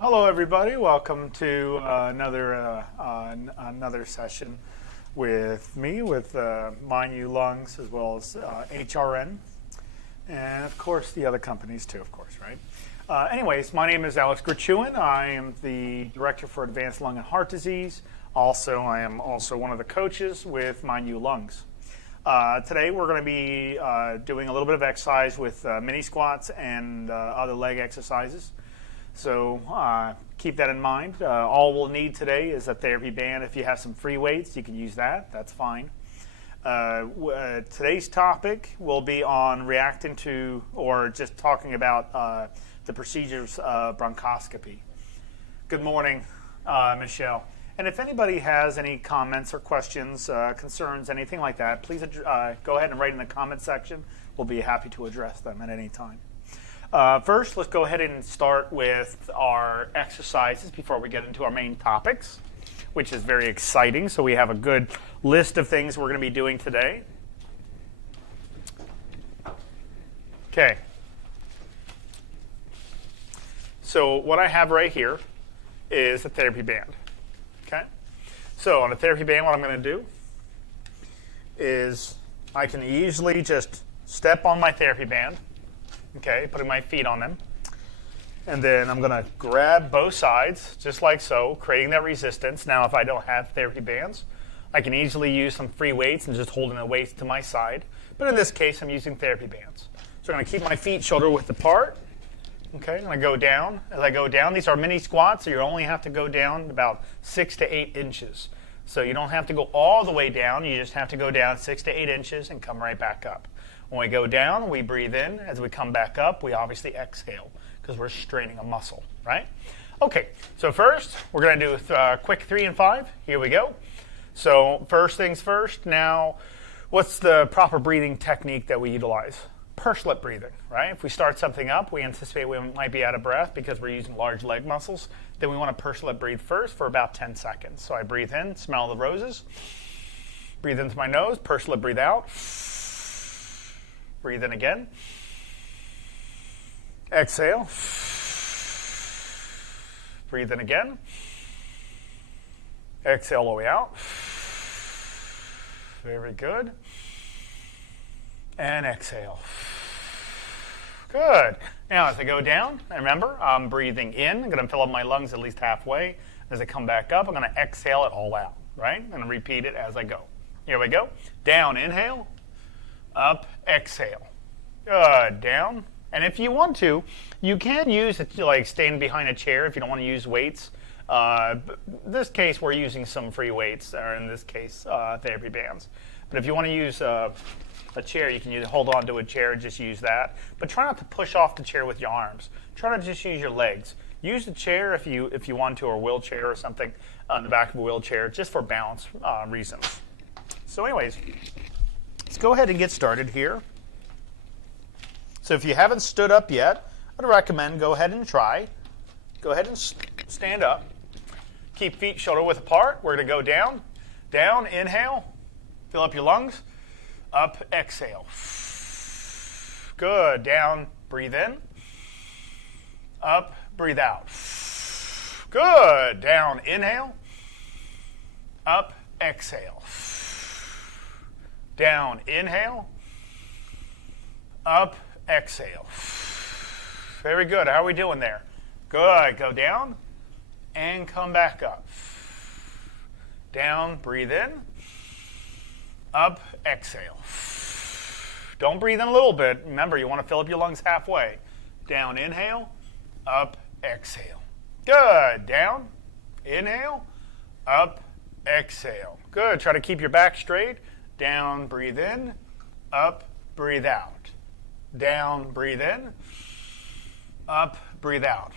Hello, everybody. Welcome to another session with me, with Mind You Lungs, as well as HRN, and of course the other companies too, of course, right? Anyways, my name is Alex Grichuhin. I am the Director for Advanced Lung and Heart Disease. I am also one of the coaches with Mind You Lungs. Today we're going to be doing a little bit of exercise with mini squats and other leg exercises. So keep that in mind. All we'll need today is a therapy band. If you have some free weights, you can use that. That's fine. Today's topic will be on reacting to or just talking about the procedures of bronchoscopy. Good morning, Michelle. And if anybody has any comments or questions, concerns, anything like that, please go ahead and write in the comment section. We'll be happy to address them at any time. First, let's go ahead and start with our exercises before we get into our main topics, which is very exciting. So we have a good list of things we're going to be doing today. Okay. So what I have right here is a therapy band. Okay. So on a therapy band, what I'm going to do is I can easily just step on my therapy band. Okay, putting my feet on them. And then I'm going to grab both sides, just like so, creating that resistance. Now, if I don't have therapy bands, I can easily use some free weights and just holding the weights to my side. But in this case, I'm using therapy bands. So I'm going to keep my feet shoulder width apart. Okay, I'm going to go down. As I go down, these are mini squats, so you only have to go down about 6 to 8 inches. So you don't have to go all the way down. You just have to go down 6 to 8 inches and come right back up. When we go down, we breathe in. As we come back up, we obviously exhale because we're straining a muscle, right? Okay, so first, we're going to do a quick 3 and 5. Here we go. So first things first. Now, what's the proper breathing technique that we utilize? Pursed lip breathing, right? If we start something up, we anticipate we might be out of breath because we're using large leg muscles. Then we want to pursed lip breathe first for about 10 seconds. So I breathe in, smell the roses. Breathe into my nose, pursed lip breathe out. Breathe in again. Exhale. Breathe in again. Exhale all the way out. Very good. And exhale. Good. Now as I go down, remember, I'm breathing in. I'm going to fill up my lungs at least halfway. As I come back up, I'm going to exhale it all out, right? I'm going to repeat it as I go. Here we go. Down, inhale. Up, exhale. Good, down. And if you want to, you can use it like staying behind a chair if you don't want to use weights. In this case, we're using some free weights, or in this case, therapy bands. But if you want to use a chair, you can hold on to a chair and just use that. But try not to push off the chair with your arms. Try to just use your legs. Use the chair if you want to, or a wheelchair or something on the back of a wheelchair, just for balance reasons. So anyways, let's go ahead and get started here. So if you haven't stood up yet, I'd recommend go ahead and try. Go ahead and stand up. Keep feet shoulder width apart. We're going to go down. Down, inhale. Fill up your lungs. Up, exhale. Good. Down, breathe in. Up, breathe out. Good. Down, inhale. Up, exhale. Down, inhale. Up, exhale. Very good. How are we doing there? Good. Go down and come back up. Down, breathe in. Up, exhale. Don't breathe in a little bit. Remember, you want to fill up your lungs halfway. Down, inhale. Up, exhale. Good. Down, inhale. Up, exhale. Good. Try to keep your back straight. Down, breathe in. Up, breathe out. Down, breathe in. Up, breathe out.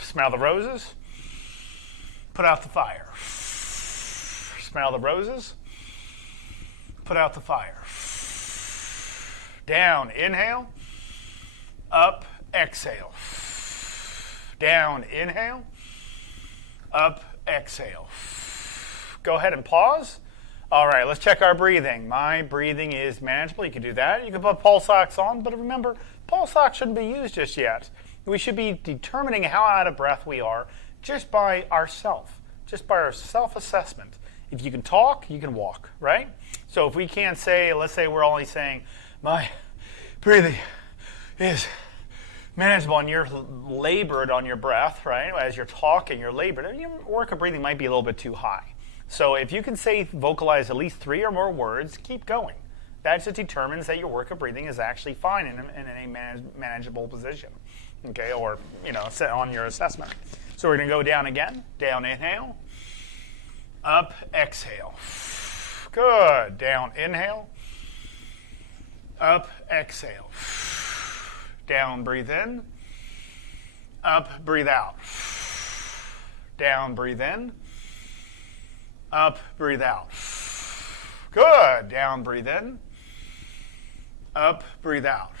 Smell the roses. Put out the fire. Smell the roses. Put out the fire. Down, inhale. Up, exhale. Down, inhale. Up, exhale. Go ahead and pause. All right, let's check our breathing. My breathing is manageable. You can do that. You can put pulse ox on, but remember, pulse ox shouldn't be used just yet. We should be determining how out of breath we are just by ourselves, just by our self-assessment. If you can talk, you can walk, right? So if we can't say, let's say we're only saying, my breathing is manageable, and you're labored on your breath, right? As you're talking, you're labored. Your work of breathing might be a little bit too high. So if you can say, vocalize at least 3 or more words, keep going. That just determines that your work of breathing is actually fine in a manageable position, okay? Or, set on your assessment. So we're going to go down again. Down, inhale. Up, exhale. Good. Down, inhale. Up, exhale. Down, breathe in. Up, breathe out. Down, breathe in. Up, breathe out. Good. Down, breathe in. Up, breathe out.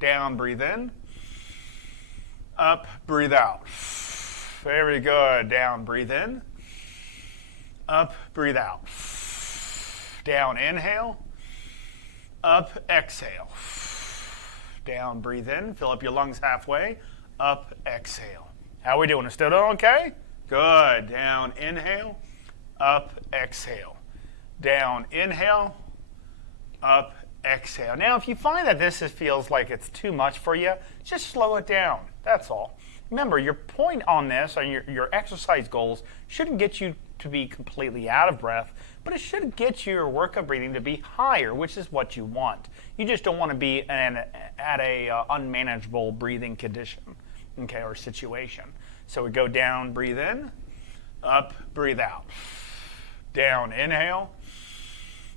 Down, breathe in. Up, breathe out. Very good. Down, breathe in. Up, breathe out. Down, inhale. Up, exhale. Down, breathe in. Fill up your lungs halfway. Up, exhale. How are we doing? Still doing okay? Good. Down, inhale. Up, exhale. Down, inhale. Up, exhale. Now, if you find that this feels like it's too much for you, just slow it down. That's all. Remember, your point on this, on your exercise goals, shouldn't get you to be completely out of breath, but it should get your work of breathing to be higher, which is what you want. You just don't want to be at a unmanageable breathing condition, okay, or situation. So we go down, breathe in, up, breathe out. Down, inhale,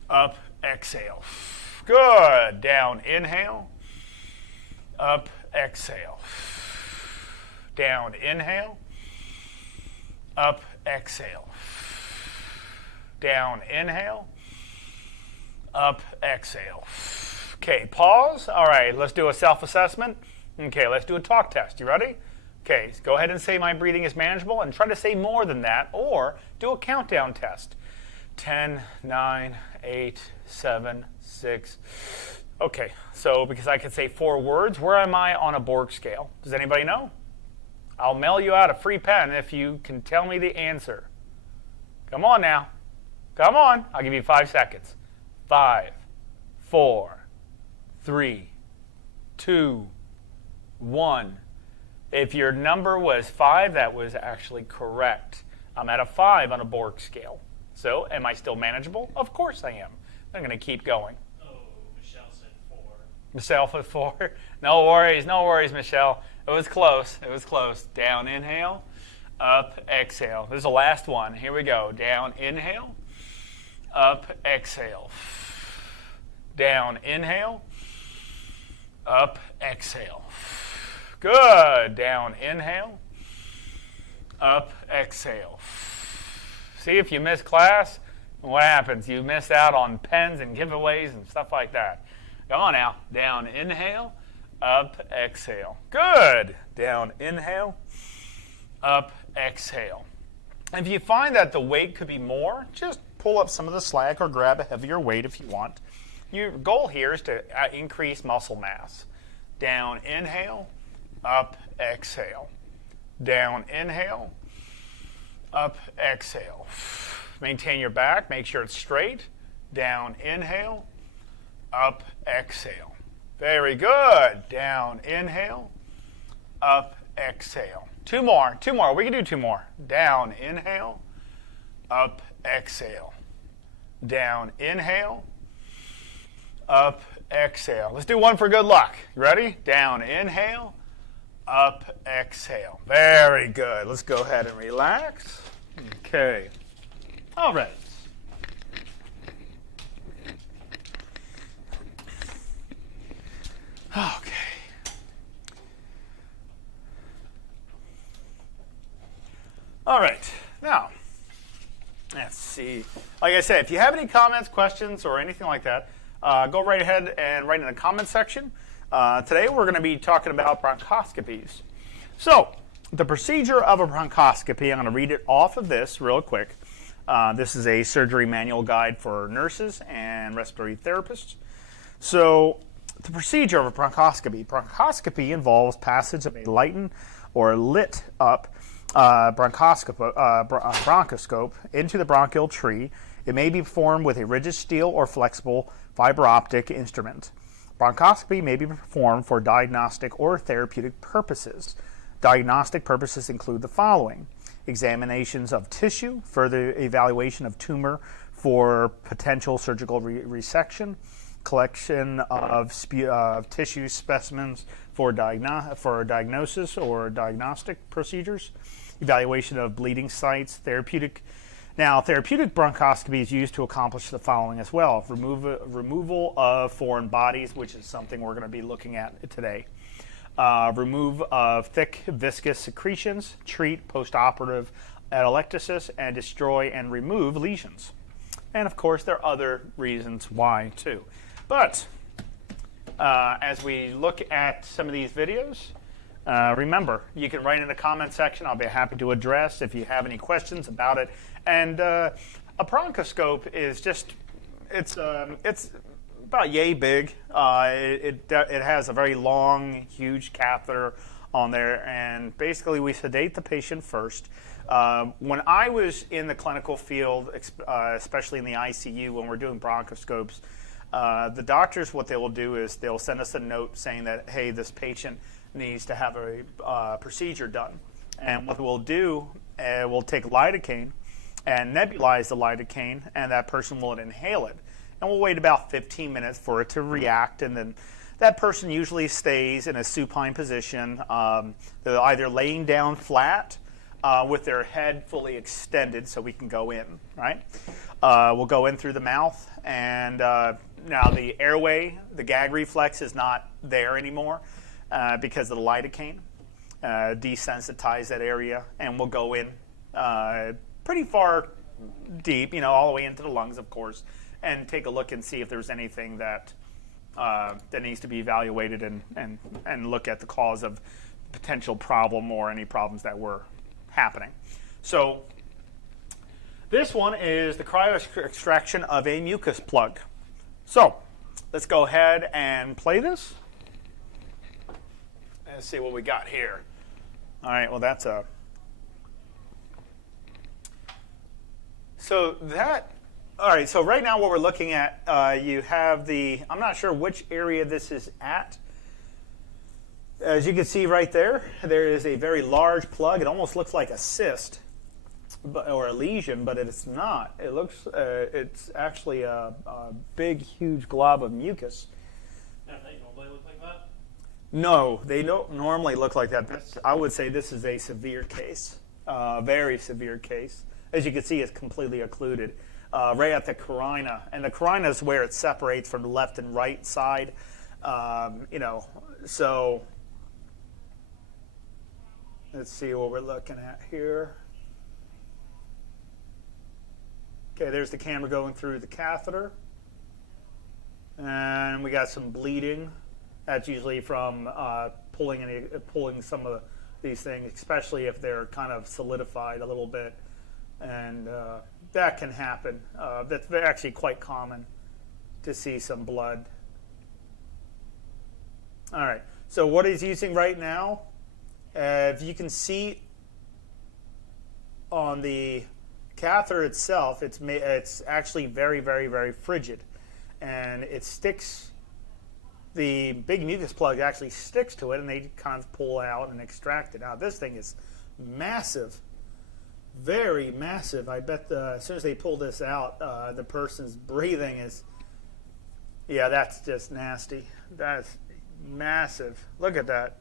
up, exhale. Good. Down, inhale, up, exhale. Down, inhale, up, exhale. Down, inhale, up, exhale. Okay, pause. All right, let's do a self-assessment. Okay, let's do a talk test. You ready? Okay, go ahead and say my breathing is manageable, and try to say more than that, or do a countdown test. 10, 9, 8, 7, 6. Okay, so because I can say 4 words, where am I on a Borg scale? Does anybody know? I'll mail you out a free pen if you can tell me the answer. Come on now. Come on. I'll give you 5 seconds. 5, 4, 3, 2, 1. If your number was 5, that was actually correct. I'm at a 5 on a Borg scale. So, am I still manageable? Of course I am. I'm going to keep going. Oh, Michelle said 4. Michelle said 4. No worries, Michelle. It was close. It was close. Down, inhale. Up, exhale. This is the last one. Here we go. Down, inhale. Up, exhale. Down, inhale. Up, exhale. Good. Down, inhale. Up, exhale. See, if you miss class, what happens? You miss out on pens and giveaways and stuff like that. Come on now. Down, inhale. Up, exhale. Good. Down, inhale. Up, exhale. And if you find that the weight could be more, just pull up some of the slack or grab a heavier weight if you want. Your goal here is to increase muscle mass. Down, inhale. Up, exhale. Down, inhale. Up, exhale. Maintain your back. Make sure it's straight. Down, inhale. Up, exhale. Very good. Down, inhale. Up, exhale. 2 more. 2 more. We can do 2 more. Down, inhale. Up, exhale. Down, inhale. Up, exhale. Let's do one for good luck. You ready? Down, inhale. Up, exhale. Very good. Let's go ahead and relax. Okay. All right. Okay. All right. Now, let's see. Like I said, if you have any comments, questions, or anything like that, go right ahead and write in the comment section. Today we're going to be talking about bronchoscopies. So, the procedure of a bronchoscopy, I'm going to read it off of this real quick. This is a surgery manual guide for nurses and respiratory therapists. So, The procedure of a bronchoscopy. Bronchoscopy involves passage of a lightened or lit up bronchoscope into the bronchial tree. It may be performed with a rigid steel or flexible fiber optic instrument. Bronchoscopy may be performed for diagnostic or therapeutic purposes. Diagnostic purposes include the following: examinations of tissue, further evaluation of tumor for potential surgical resection, collection of tissue specimens for diagnosis or diagnostic procedures, evaluation of bleeding sites, therapeutic. Now, therapeutic bronchoscopy is used to accomplish the following as well: removal of foreign bodies, which is something we're going to be looking at today. Remove of thick viscous secretions, treat postoperative atelectasis, and destroy and remove lesions. And of course, there are other reasons why too. But as we look at some of these videos, remember, you can write in the comment section. I'll be happy to address if you have any questions about it. And a bronchoscope is just, it's about yay big. It has a very long, huge catheter on there, and basically we sedate the patient first. When I was in the clinical field, especially in the ICU when we're doing bronchoscopes, the doctors, what they will do is they'll send us a note saying that, hey, this patient needs to have a procedure done. And what we'll do, we'll take lidocaine and nebulize the lidocaine, and that person will inhale it. And we'll wait about 15 minutes for it to react, and then that person usually stays in a supine position. They're either laying down flat with their head fully extended so we can go in, right? We'll go in through the mouth, and now the airway, the gag reflex is not there anymore because of the lidocaine. Desensitize that area, and we'll go in pretty far deep, all the way into the lungs, of course, and take a look and see if there's anything that needs to be evaluated, and look at the cause of potential problem or any problems that were happening. So this one is the cryo extraction of a mucus plug. So let's go ahead and play this and see what we got here. All right, well, that's a... All right, so right now what we're looking at, you have the, I'm not sure which area this is at. As you can see right there, there is a very large plug. It almost looks like a cyst or a lesion, but it's not. It looks, it's actually a big, huge glob of mucus. They normally look like that? No, they don't normally look like that. I would say this is a severe case, very severe case. As you can see, it's completely occluded. Right at the carina, and the carina is where it separates from the left and right side. So let's see what we're looking at here. Okay, there's the camera going through the catheter, and we got some bleeding. That's usually from pulling some of these things, especially if they're kind of solidified a little bit. And that can happen. That's actually quite common to see some blood. All right, so what he's using right now, if you can see on the catheter itself, it's actually very, very, very frigid. And it sticks, the big mucus plug actually sticks to it, and they kind of pull out and extract it. Now, this thing is massive. Very massive. I bet as soon as they pull this out, the person's breathing is, yeah, that's just nasty. That's massive. Look at that.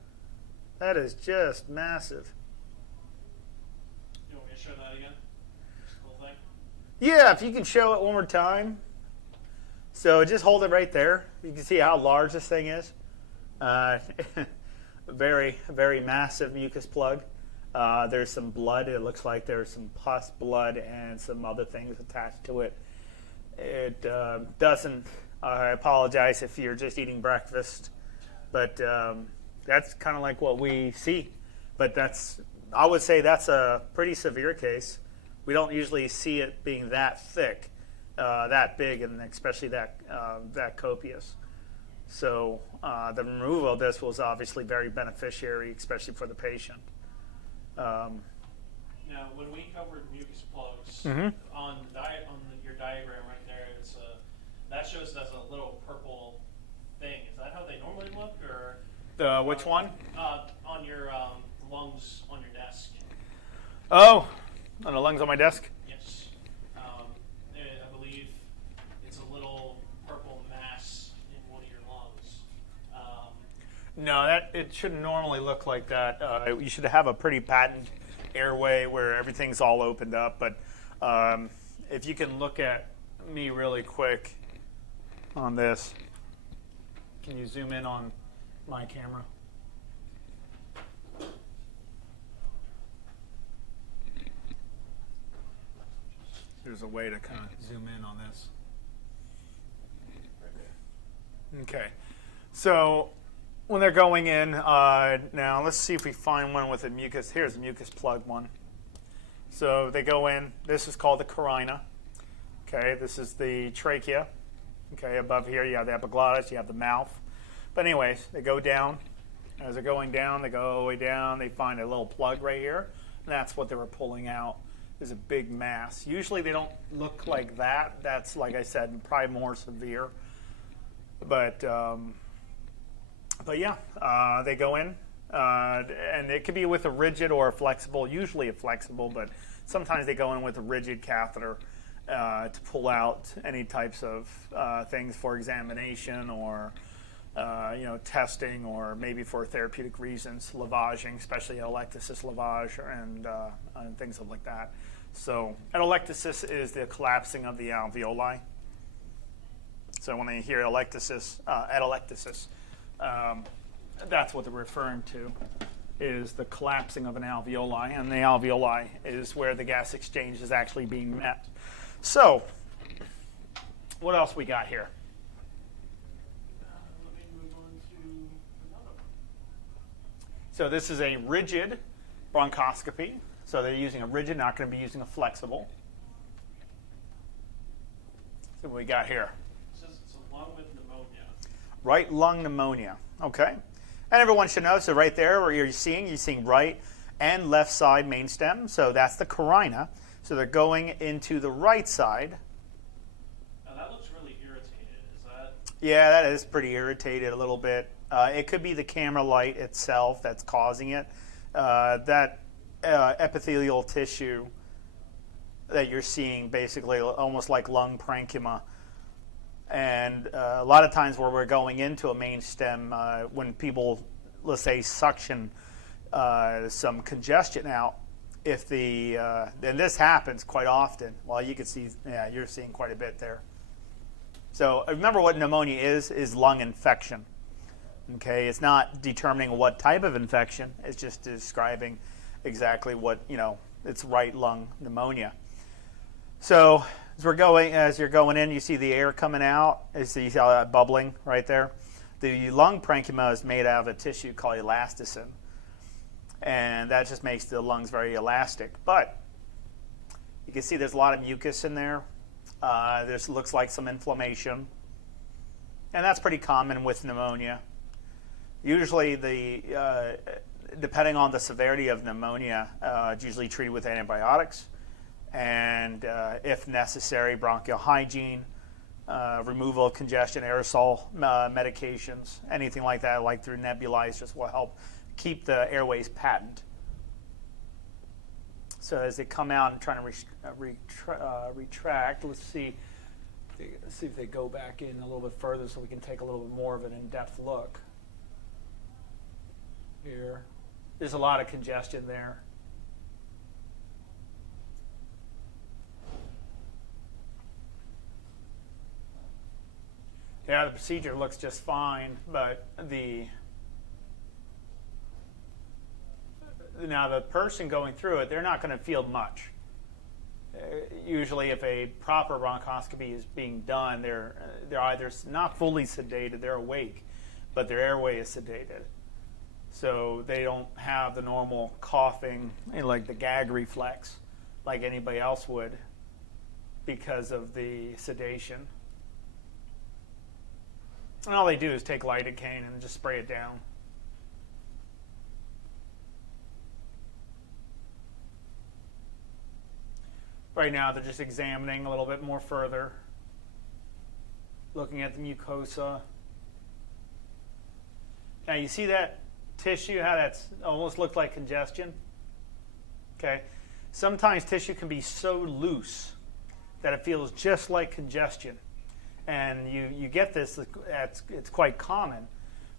That is just massive. You want me to show that again? This whole thing? Yeah, if you can show it one more time. So just hold it right there. You can see how large this thing is. Very, very massive mucus plug. There's some blood. It looks like there's some pus blood and some other things attached to it. It doesn't, I apologize if you're just eating breakfast, but that's kind of like what we see. But I would say that's a pretty severe case. We don't usually see it being that thick, that big, and especially that copious. So the removal of this was obviously very beneficiary, especially for the patient. Now, when we covered mucus plugs Mhm. on your diagram right there, that shows it as a little purple thing. Is that how they normally look, or The which one? on your lungs on your desk? Oh, on the lungs on my desk. Yes. I believe it's a little purple mass in one of your lungs. No, it shouldn't normally look like that. You should have a pretty patent airway where everything's all opened up. But if you can look at me really quick on this, can you zoom in on my camera? There's a way to kind of zoom in on this. Okay, so when they're going in, now let's see if we find one with a mucus. Here's a mucus plug one. So they go in. This is called the carina. Okay, this is the trachea. Okay, above here you have the epiglottis, you have the mouth. But anyways, they go down. As they're going down, they go all the way down. They find a little plug right here, and that's what they were pulling out. Is a big mass. Usually they don't look like that. That's, like I said, probably more severe. But yeah, they go in, and it could be with a rigid or a flexible. Usually a flexible, but sometimes they go in with a rigid catheter to pull out any types of things for examination or testing, or maybe for therapeutic reasons, lavaging, especially atelectasis lavage and things like that. So atelectasis is the collapsing of the alveoli. So when they hear atelectasis, that's what they're referring to, is the collapsing of an alveoli, and the alveoli is where the gas exchange is actually being met. So what else we got here? Let me move on to another one. So this is a rigid bronchoscopy. So they're using a rigid, not going to be using a flexible. So what we got here? It says it's a lung with pneumonia. Right lung pneumonia. Okay. And everyone should know, so right there where you're seeing right and left side main stem. So that's the carina. So they're going into the right side. Now that looks really irritated. Is that? Yeah, that is pretty irritated a little bit. It could be the camera light itself that's causing it. That epithelial tissue that you're seeing, basically almost like lung parenchyma. And a lot of times where we're going into a main stem, when people, let's say, suction some congestion out, if and this happens quite often. Well, you can see, yeah, you're seeing quite a bit there. So remember what pneumonia is lung infection. Okay, it's not determining what type of infection. It's just describing exactly what, it's right lung pneumonia. So as you're going in, you see the air coming out. You see how that bubbling right there. The lung parenchyma is made out of a tissue called elasticin, and that just makes the lungs very elastic. But you can see there's a lot of mucus in there. This looks like some inflammation, and that's pretty common with pneumonia. Usually, depending on the severity of pneumonia, it's usually treated with antibiotics, and if necessary, bronchial hygiene, removal of congestion, aerosol medications, anything like that, like through nebulizers, will help keep the airways patent. So as they come out and trying to retract, let's see if they go back in a little bit further so we can take a little bit more of an in-depth look. Here, there's a lot of congestion there. Yeah, the procedure looks just fine, but now the person going through it, they're not going to feel much. Usually, if a proper bronchoscopy is being done, they're either not fully sedated, they're awake, but their airway is sedated. So they don't have the normal coughing, like the gag reflex, like anybody else would, because of the sedation. And all they do is take lidocaine and just spray it down. Right now, they're just examining a little bit more further, looking at the mucosa. Now, you see that tissue, how that's almost looked like congestion? Okay. Sometimes tissue can be so loose that it feels just like congestion. And you get this, it's quite common,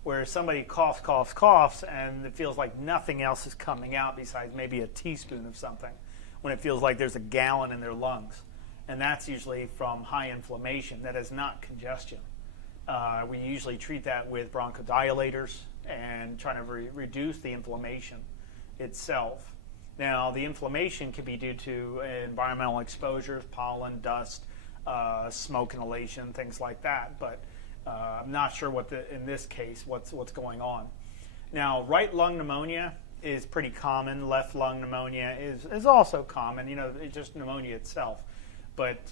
where somebody coughs, and it feels like nothing else is coming out besides maybe a teaspoon of something, when it feels like there's a gallon in their lungs. And that's usually from high inflammation. That is not congestion. We usually treat that with bronchodilators and trying to reduce the inflammation itself. Now, the inflammation can be due to environmental exposures, pollen, dust, smoke inhalation, things like that. But I'm not sure in this case what's going on. Now, right lung pneumonia is pretty common. Left lung pneumonia is also common. It's just pneumonia itself. But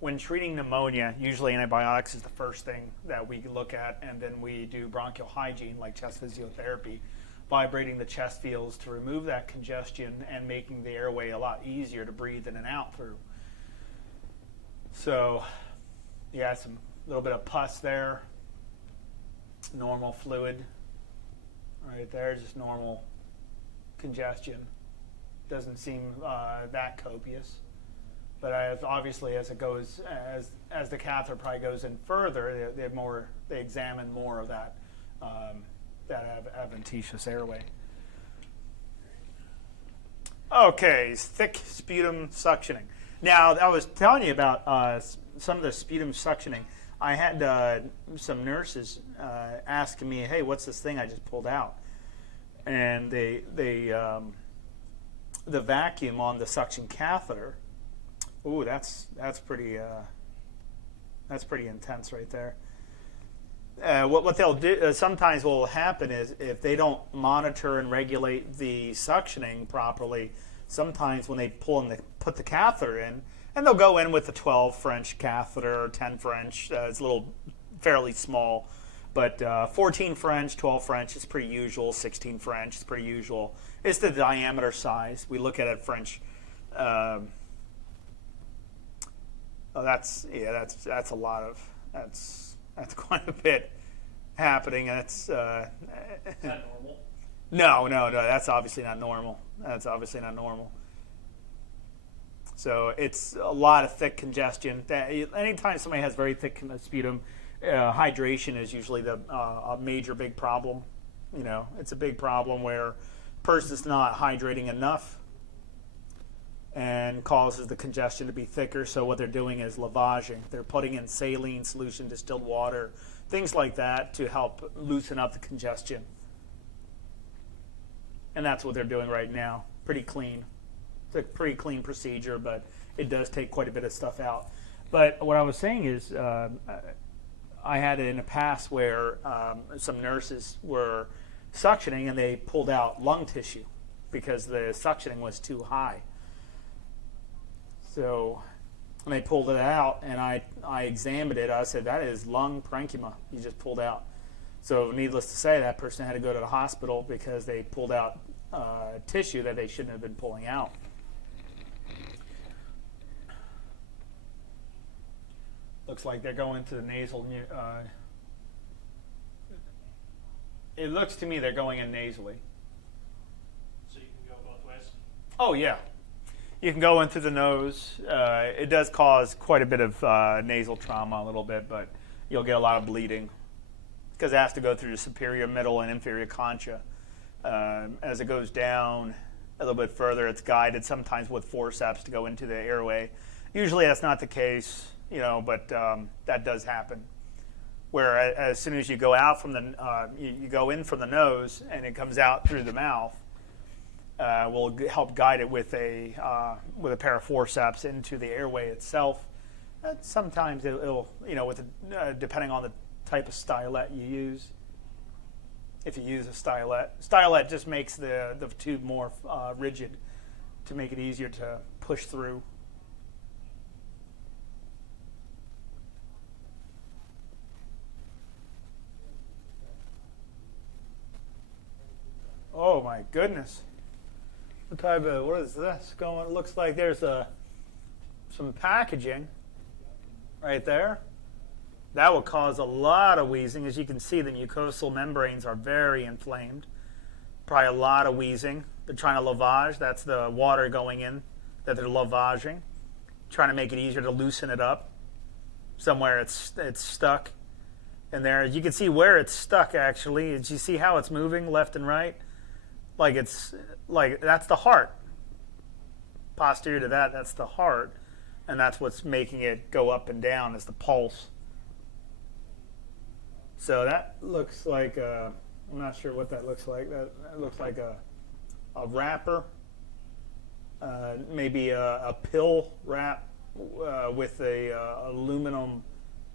when treating pneumonia, usually antibiotics is the first thing that we look at, and then we do bronchial hygiene like chest physiotherapy, vibrating the chest fields to remove that congestion and making the airway a lot easier to breathe in and out through. So, yeah, a little bit of pus there, normal fluid right there, just normal congestion. Doesn't seem that copious. But obviously, as it goes, as the catheter probably goes in further, they examine more of that adventitious airway. Okay, thick sputum suctioning. Now, I was telling you about some of the sputum suctioning. I had some nurses asking me, "Hey, what's this thing I just pulled out?" And the vacuum on the suction catheter. Ooh, that's pretty intense right there. What they'll do sometimes what will happen is if they don't monitor and regulate the suctioning properly, sometimes when they put the catheter in, and they'll go in with a 12 French catheter or 10 French, it's a little fairly small, but 14 French, 12 French is pretty usual. 16 French is pretty usual. It's the diameter size. We look at it French. That's a lot of that's quite a bit happening. That's Is that normal? No. That's obviously not normal. So it's a lot of thick congestion. Anytime somebody has very thick sputum, hydration is usually a major big problem. It's a big problem where a person's not hydrating enough and causes the congestion to be thicker. So what they're doing is lavaging. They're putting in saline solution, distilled water, things like that to help loosen up the congestion. And that's what they're doing right now. Pretty clean. It's a pretty clean procedure, but it does take quite a bit of stuff out. But what I was saying is I had it in the past where some nurses were suctioning and they pulled out lung tissue because the suctioning was too high. So when they pulled it out and I examined it, I said, that is lung parenchyma you just pulled out. So needless to say, that person had to go to the hospital because they pulled out tissue that they shouldn't have been pulling out. Looks like they're going to the nasal. It looks to me they're going in nasally. So you can go both ways? Oh, yeah. You can go in through the nose. It does cause quite a bit of nasal trauma a little bit, but you'll get a lot of bleeding because it has to go through the superior, middle, and inferior concha. As it goes down a little bit further, it's guided sometimes with forceps to go into the airway. Usually that's not the case, but that does happen. Where as soon as you go out from you go in from the nose and it comes out through the mouth, we'll help guide it with a pair of forceps into the airway itself. Sometimes it'll depending on the type of stylet you use. If you use a stylet just makes the tube more rigid to make it easier to push through. goodness. What is this going? It looks like there's some packaging right there. That will cause a lot of wheezing. As you can see, the mucosal membranes are very inflamed. Probably a lot of wheezing. They're trying to lavage. That's the water going in that they're lavaging. Trying to make it easier to loosen it up. Somewhere it's stuck in there. You can see where it's stuck, actually. Did you see how it's moving left and right? Like that's the heart. Posterior to that, that's the heart. And that's what's making it go up and down, is the pulse. So that looks like I'm not sure what that looks like. That looks like a wrapper, maybe a pill wrap with a aluminum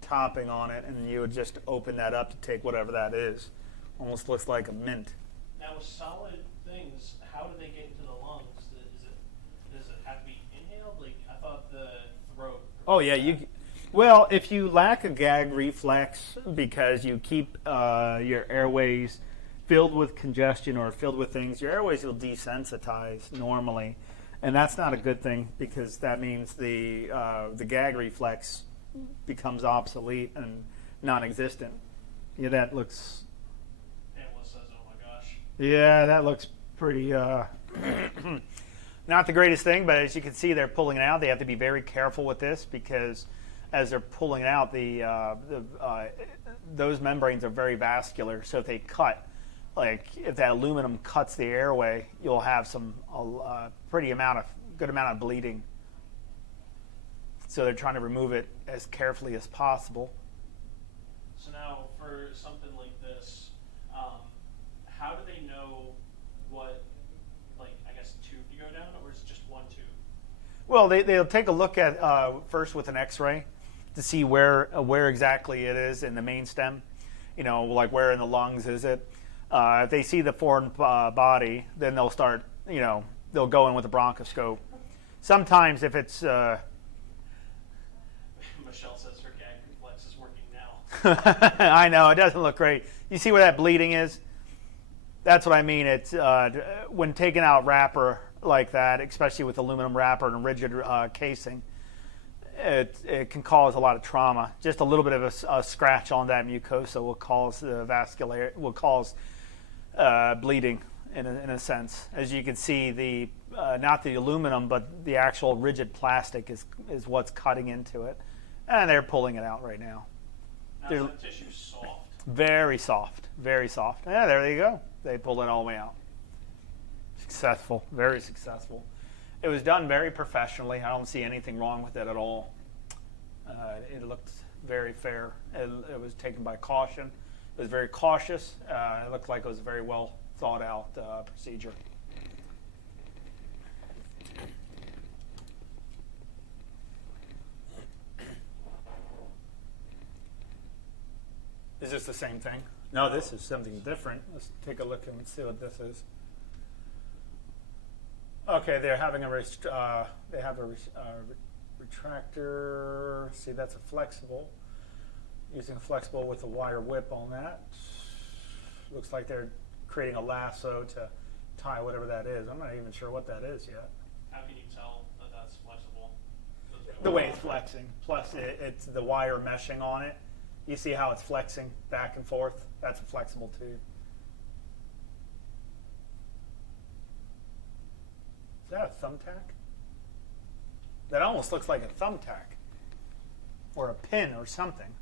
topping on it, and you would just open that up to take whatever that is. Almost looks like a mint. Now, with solid things, how do they get into the lungs? Does it have to be inhaled? Like, I thought the throat. Oh yeah, well, if you lack a gag reflex because you keep your airways filled with congestion or filled with things, your airways will desensitize normally, and that's not a good thing, because that means the gag reflex becomes obsolete and non-existent. Yeah, that looks. Analyst says, "Oh my gosh." Yeah, that looks pretty. Not the greatest thing, but as you can see, they're pulling it out. They have to be very careful with this, because as they're pulling it out, those membranes are very vascular. So if they cut, like if that aluminum cuts the airway, you'll have good amount of bleeding. So they're trying to remove it as carefully as possible. So now, for something like this, how do they know what, like, I guess, tube to go down, or is it just one tube? Well, they'll take a look at first with an X-ray to see where exactly it is in the main stem. You know, like where in the lungs is it? If they see the foreign body, then they'll start. You know, they'll go in with a bronchoscope. Sometimes, if it's Michelle says her gag reflex is working now. I know, it doesn't look great. You see where that bleeding is? That's what I mean. It's when taking out wrapper like that, especially with aluminum wrapper and a rigid casing, it can cause a lot of trauma. Just a little bit of a scratch on that mucosa will cause bleeding in a sense. As you can see, not the aluminum, but the actual rigid plastic is what's cutting into it, and they're pulling it out right now. Now, is that tissue soft? Very soft, very soft. Yeah, there you go. They pulled it all the way out. Successful, very successful. It was done very professionally. I don't see anything wrong with it at all. It looked very fair. It was taken by caution. It was very cautious. It looked like it was a very well thought out procedure. Is this the same thing? No, this is something different. Let's take a look and see what this is. Okay, they're having they have a retractor. See, that's a flexible. Using a flexible with a wire whip on that. Looks like they're creating a lasso to tie whatever that is. I'm not even sure what that is yet. How can you tell that that's flexible? The way it's flexing. Plus, it's the wire meshing on it. You see how it's flexing back and forth? That's a flexible tube. Is that a thumbtack? That almost looks like a thumbtack. Or a pin or something.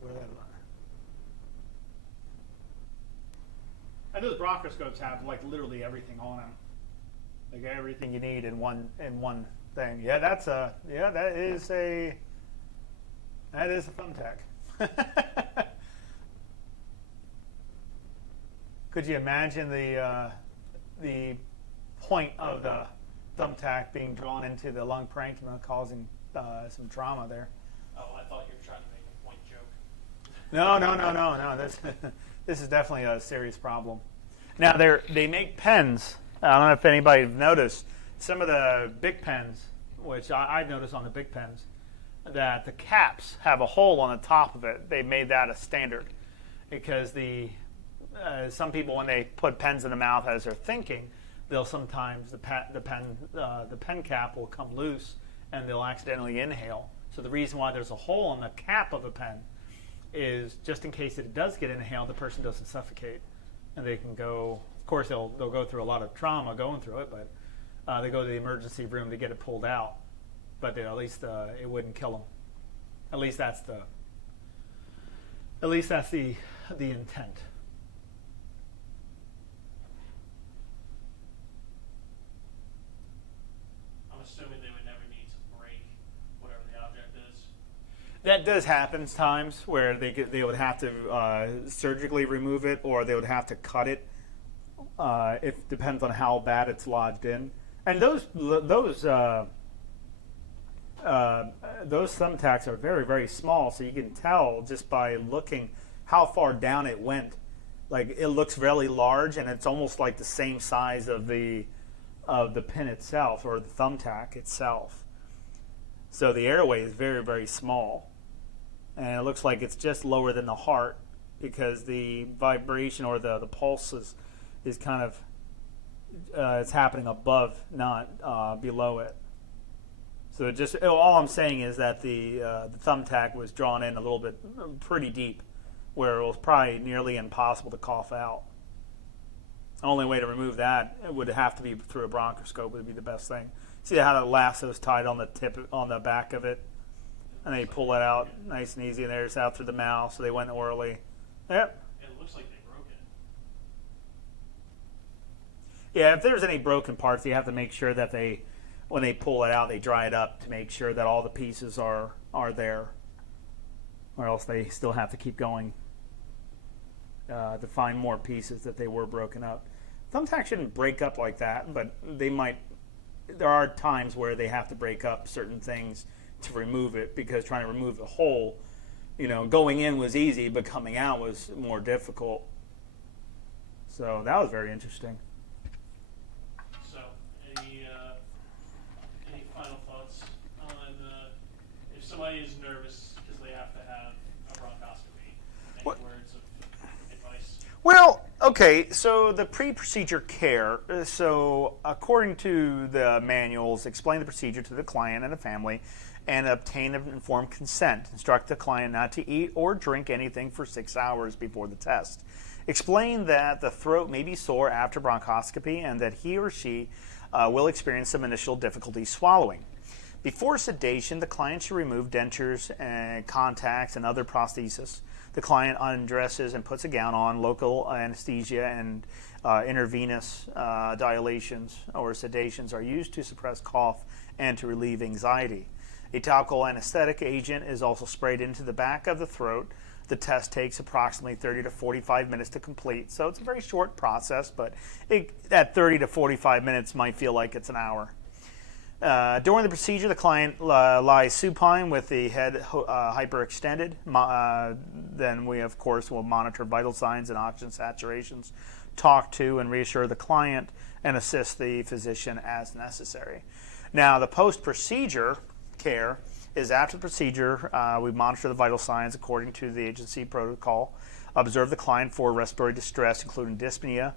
Where that and those bronchoscopes have like literally everything on them. Like everything you need in one thing. Yeah, that is a thumbtack. Could you imagine the point of the thumbtack being drawn into the lung parenchyma, causing some trauma there? Oh, I thought you were trying to make a point joke. No. This is definitely a serious problem. Now they make pens. I don't know if anybody noticed some of the big pens, which I've noticed on the big pens, that the caps have a hole on the top of it. They made that a standard because the some people, when they put pens in the mouth as they're thinking, they'll sometimes the pen cap will come loose and they'll accidentally inhale. So the reason why there's a hole in the cap of a pen is just in case it does get inhaled, the person doesn't suffocate, and they can go. Of course, they'll go through a lot of trauma going through it, but they go to the emergency room to get it pulled out. But at least it wouldn't kill them. At least that's the intent. I'm assuming they would never need to break whatever the object is. That does happen times where they would have to surgically remove it, or they would have to cut it. It depends on how bad it's lodged in. And those thumbtacks are very, very small, so you can tell just by looking how far down it went. Like, it looks really large, and it's almost like the same size of the pin itself, or the thumbtack itself. So the airway is very, very small, and it looks like it's just lower than the heart because the vibration or the pulse is kind of it's happening above, not below it. So all I'm saying is that the thumbtack was drawn in a little bit, pretty deep, where it was probably nearly impossible to cough out. The only way to remove that, it would have to be through a bronchoscope. Would be the best thing. See how the lasso's tied on the tip, on the back of it, and they pull it out nice and easy, and there's out through the mouth. So they went orally. Yep. It looks like they broke it. Yeah, if there's any broken parts, you have to make sure that when they pull it out, they dry it up to make sure that all the pieces are there, or else they still have to keep going to find more pieces that they were broken up. Thumbtacks shouldn't break up like that, but they might. There are times where they have to break up certain things to remove it, because trying to remove the whole, going in was easy, but coming out was more difficult. So that was very interesting. So, any final thoughts on if somebody is nervous because they have to have a bronchoscopy? Any words of advice? Well, okay, so the pre-procedure care. So according to the manuals, explain the procedure to the client and the family and obtain informed consent. Instruct the client not to eat or drink anything for 6 hours before the test. Explain that the throat may be sore after bronchoscopy and that he or she will experience some initial difficulty swallowing. Before sedation, the client should remove dentures and contacts and other prosthesis. The client undresses and puts a gown on. Local anesthesia and intravenous dilations or sedations are used to suppress cough and to relieve anxiety. A topical anesthetic agent is also sprayed into the back of the throat. The test takes approximately 30 to 45 minutes to complete, so it's a very short process, but that 30 to 45 minutes might feel like it's an hour. During the procedure, the client lies supine with the head hyperextended. Then we, of course, will monitor vital signs and oxygen saturations, talk to and reassure the client, and assist the physician as necessary. Now, the post-procedure care is after the procedure. We monitor the vital signs according to the agency protocol, observe the client for respiratory distress, including dyspnea,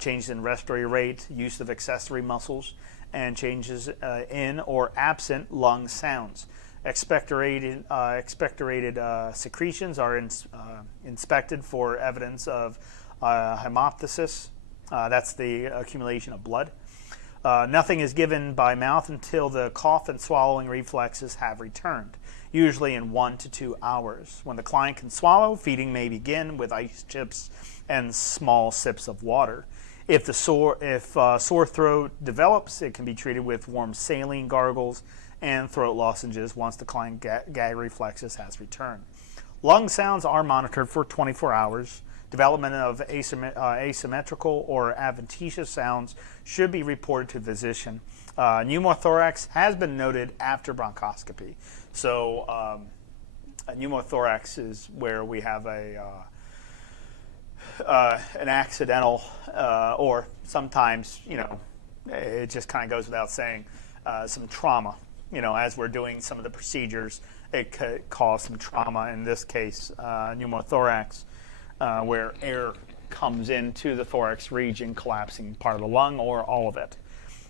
changes in respiratory rate, use of accessory muscles, and changes in or absent lung sounds. Expectorated secretions are inspected for evidence of hemoptysis. That's the accumulation of blood. Nothing is given by mouth until the cough and swallowing reflexes have returned, usually in 1 to 2 hours. When the client can swallow, feeding may begin with ice chips and small sips of water. If sore throat develops, it can be treated with warm saline gargles and throat lozenges once the client gag reflexes has returned. Lung sounds are monitored for 24 hours. Development of asymmetrical or adventitious sounds should be reported to the physician. Pneumothorax has been noted after bronchoscopy. So a pneumothorax is where we have an accidental or sometimes, it just kind of goes without saying, some trauma. As we're doing some of the procedures, it could cause some trauma. In this case, pneumothorax, where air comes into the thorax region, collapsing part of the lung or all of it.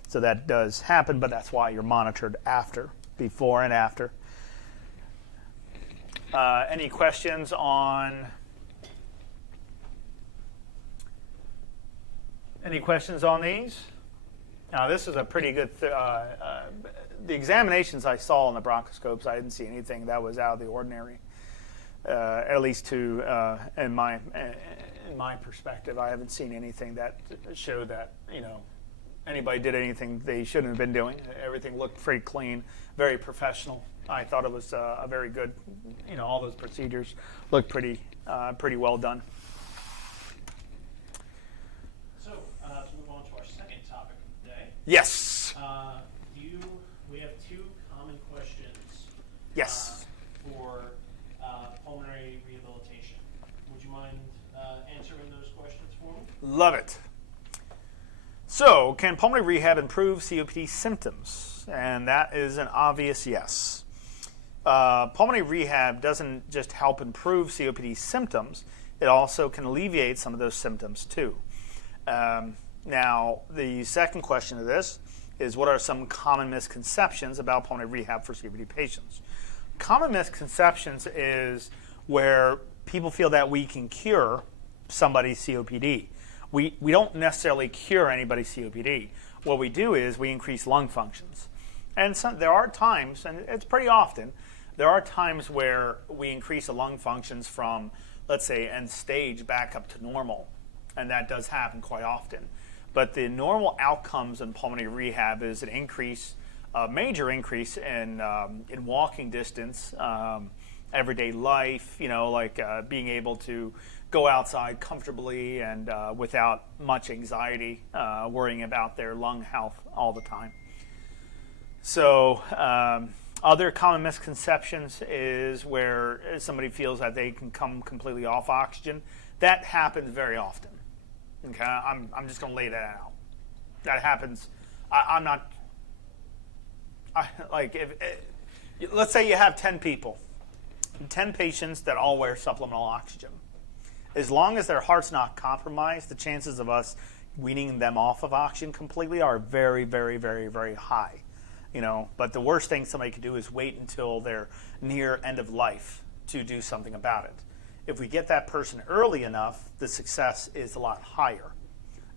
So that does happen, but that's why you're monitored before and after. Any questions on these? Now, this is a pretty good. The examinations I saw in the bronchoscopes, I didn't see anything that was out of the ordinary. At least in my perspective, I haven't seen anything that showed that anybody did anything they shouldn't have been doing. Everything looked pretty clean, very professional. I thought it was a very good. All those procedures looked pretty well done. So to move on to our second topic of the day. Yes. We have two common questions. Yes. For pulmonary rehabilitation. Would you mind answering those questions for me? Love it. So, can pulmonary rehab improve COPD symptoms? And that is an obvious yes. Pulmonary rehab doesn't just help improve COPD symptoms, it also can alleviate some of those symptoms too. Now, the second question to this is, what are some common misconceptions about pulmonary rehab for COPD patients? Common misconceptions is where people feel that we can cure somebody's COPD. We don't necessarily cure anybody's COPD. What we do is we increase lung functions. And there are times, and it's pretty often, there are times where we increase the lung functions from, let's say, end stage back up to normal. And that does happen quite often. But the normal outcomes in pulmonary rehab is an increase, a major increase in walking distance, everyday life, being able to go outside comfortably and without much anxiety, worrying about their lung health all the time. So other common misconceptions is where somebody feels that they can come completely off oxygen. That happens very often. Okay, I'm just going to lay that out. That happens. Let's say you have 10 people, 10 patients that all wear supplemental oxygen. As long as their heart's not compromised, the chances of us weaning them off of oxygen completely are very, very, very, very high. But the worst thing somebody could do is wait until they're near end of life to do something about it. If we get that person early enough, the success is a lot higher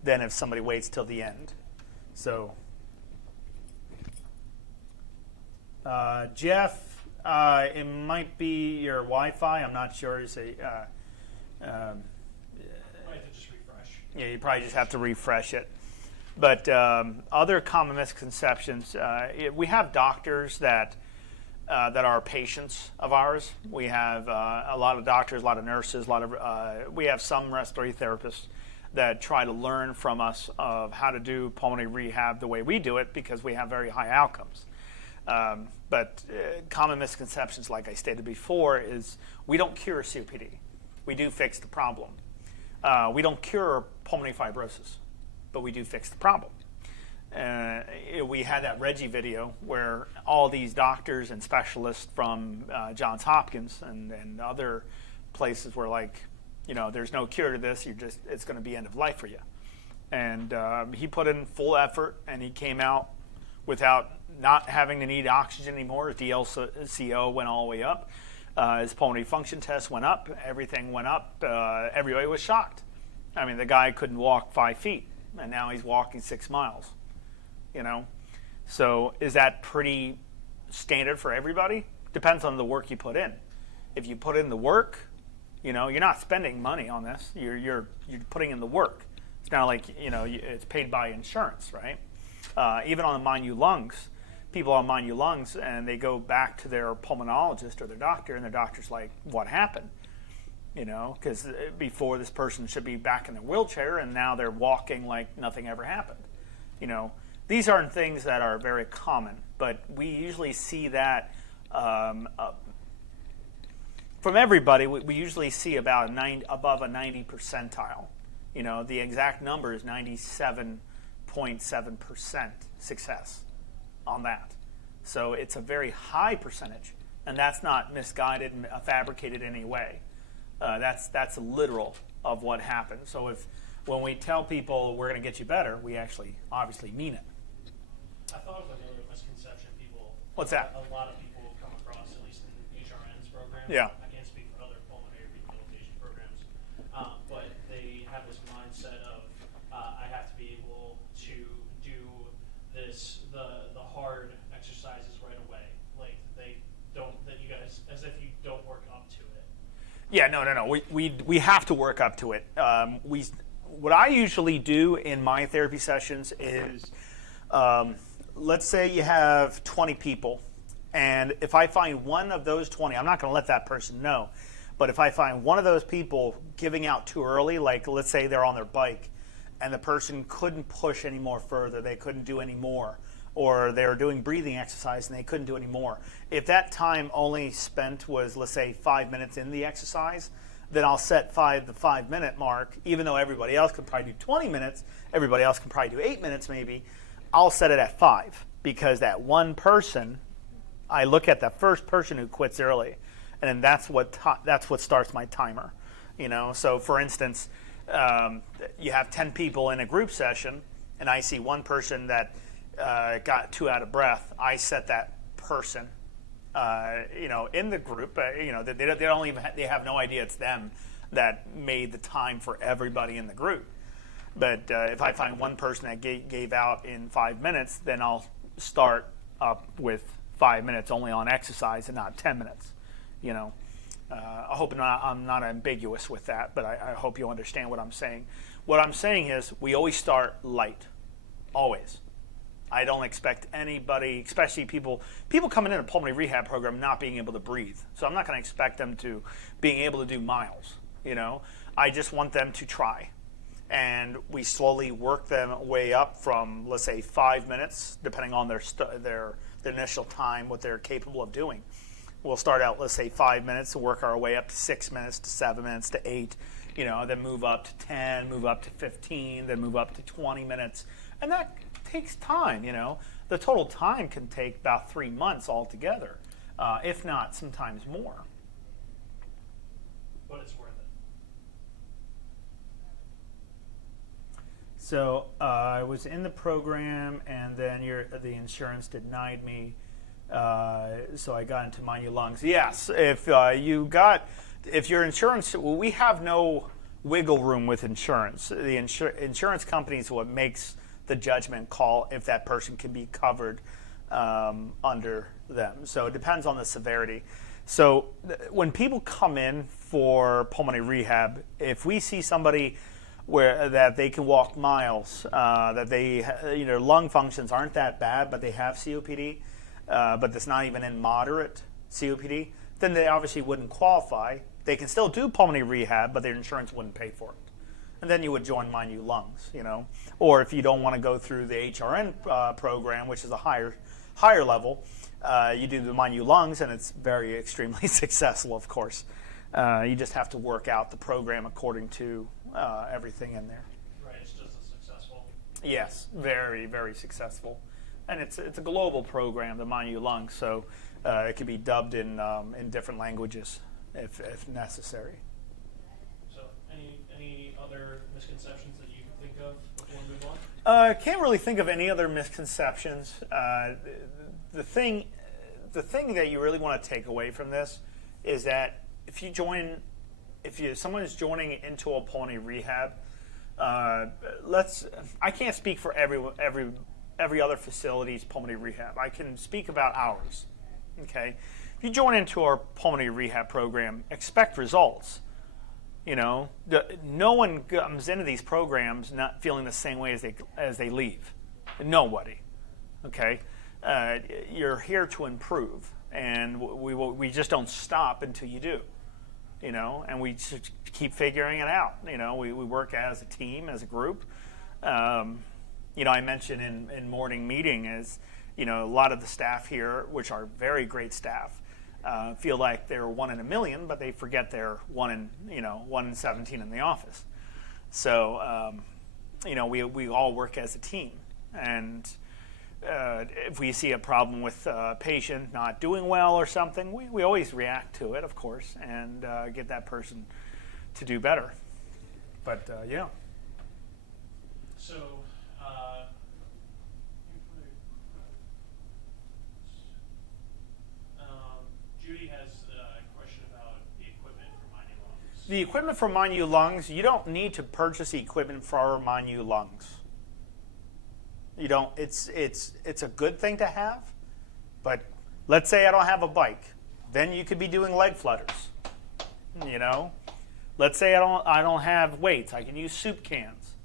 than if somebody waits till the end. So, Jeff, it might be your Wi-Fi. I'm not sure. Might have to just refresh. Yeah, you probably just have to refresh it. But other common misconceptions, we have doctors that are patients of ours. We have a lot of doctors, a lot of nurses, we have some respiratory therapists that try to learn from us of how to do pulmonary rehab the way we do it because we have very high outcomes. But common misconceptions, like I stated before, is we don't cure COPD. We do fix the problem. We don't cure pulmonary fibrosis, but we do fix the problem. We had that Reggie video where all these doctors and specialists from Johns Hopkins and other places were like, there's no cure to this. It's going to be end of life for you. And he put in full effort, and he came out without not having to need oxygen anymore. His DLCO went all the way up. His pulmonary function test went up. Everything went up. Everybody was shocked. I mean, the guy couldn't walk 5 feet, and now he's walking 6 miles. So is that pretty standard for everybody? Depends on the work you put in. If you put in the work, you're not spending money on this. You're putting in the work. It's not like it's paid by insurance, right? Even on the Mind You Lungs, people on Mind You Lungs, and they go back to their pulmonologist or their doctor, and their doctor's like, "What happened?" Because before this person should be back in their wheelchair, and now they're walking like nothing ever happened. These aren't things that are very common, but we usually see that from everybody. We usually see about above a 90 percentile. The exact number is 97.7% success on that. So it's a very high percentage, and that's not misguided and fabricated in any way. That's literal of what happens. So when we tell people we're going to get you better, we actually obviously mean it. I thought of another misconception people. What's that? A lot of people come across, at least in HRN's program. Yeah. I can't speak for other pulmonary rehabilitation programs, but they have this mindset of I have to be able to do the hard exercises right away. Like they don't, that you guys, as if you don't work up to it. Yeah, no. We have to work up to it. What I usually do in my therapy sessions is, let's say you have 20 people, and if I find one of those 20, I'm not going to let that person know, but if I find one of those people giving out too early, like let's say they're on their bike, and the person couldn't push any more further, they couldn't do any more, or they're doing breathing exercise and they couldn't do any more. If that time only spent was, let's say, 5 minutes in the exercise, then I'll set the 5 minute mark, even though everybody else could probably do 20 minutes, everybody else can probably do 8 minutes maybe, I'll set it at 5, because that one person, I look at the first person who quits early, and then that's what starts my timer. So for instance, you have 10 people in a group session, and I see one person that got too out of breath. I set that person, in the group. They have no idea it's them that made the time for everybody in the group. But if I find one person that gave out in 5 minutes, then I'll start up with 5 minutes only on exercise and not 10 minutes. I hope I'm not ambiguous with that, but I hope you understand what I'm saying. What I'm saying is we always start light, always. I don't expect anybody, especially people coming in a pulmonary rehab program not being able to breathe. So I'm not going to expect them to being able to do miles. I just want them to try. And we slowly work them way up from, let's say, 5 minutes, depending on their initial time, what they're capable of doing. We'll start out, let's say, 5 minutes and work our way up to 6 minutes, to 7 minutes, to 8, then move up to 10, move up to 15, then move up to 20 minutes. And that takes time, The total time can take about 3 months altogether, if not sometimes more. But it's worth it. So I was in the program, and then the insurance denied me. So I got into My New Lungs. Yes, if your insurance, we have no wiggle room with insurance. The insurance company is what makes the judgment call if that person can be covered under them. So it depends on the severity. So when people come in for pulmonary rehab, if we see somebody that they can walk miles, that their lung functions aren't that bad, but they have COPD, but that's not even in moderate COPD, then they obviously wouldn't qualify. They can still do pulmonary rehab, but their insurance wouldn't pay for it. And then you would join My New Lungs, Or if you don't want to go through the HRN program, which is a higher level, you do the My New Lungs, and it's very extremely successful, of course. You just have to work out the program according to everything in there. Right, it's just as successful. Yes, very, very successful. And it's a global program, the My New Lungs, so it can be dubbed in different languages if necessary. So any other misconceptions that you can think of before we move on? I can't really think of any other misconceptions. The thing that you really want to take away from this is that if someone is joining into a pulmonary rehab, I can't speak for every other facility's pulmonary rehab. I can speak about ours. Okay, if you join into our pulmonary rehab program, expect results. No one comes into these programs not feeling the same way as they leave. Nobody. Okay, you're here to improve, and we just don't stop until you do. And we just keep figuring it out. We work as a team, as a group. I mentioned in morning meeting is, a lot of the staff here, which are very great staff, feel like they're 1 in a million, but they forget they're 1 in 17 in the office. So, we all work as a team, and if we see a problem with a patient not doing well or something, we always react to it, of course, and get that person to do better. But yeah. So, Judy has a question about the equipment for Minu Lungs. The equipment for Minu Lungs, you don't need to purchase the equipment for Minu Lungs. You don't. It's a good thing to have, but let's say I don't have a bike, then you could be doing leg flutters. You know, let's say I don't have weights, I can use soup cans.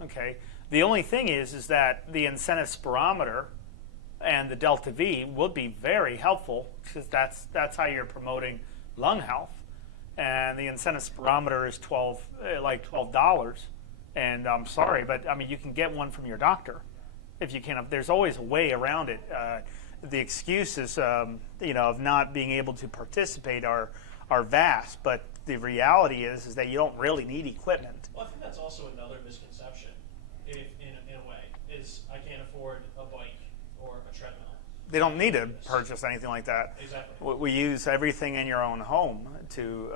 Okay. The only thing is that the incentive spirometer and the delta V would be very helpful because that's how you're promoting lung health. And the incentive spirometer is $12, and I'm sorry, but I mean you can get one from your doctor if you can. There's always a way around it. The excuses, of not being able to participate are vast, but the reality is that you don't really need equipment. Well, I think that's also another misconception, in a way, is I can't afford a bike or a treadmill. They don't need to purchase anything like that. Exactly. We use everything in your own home to.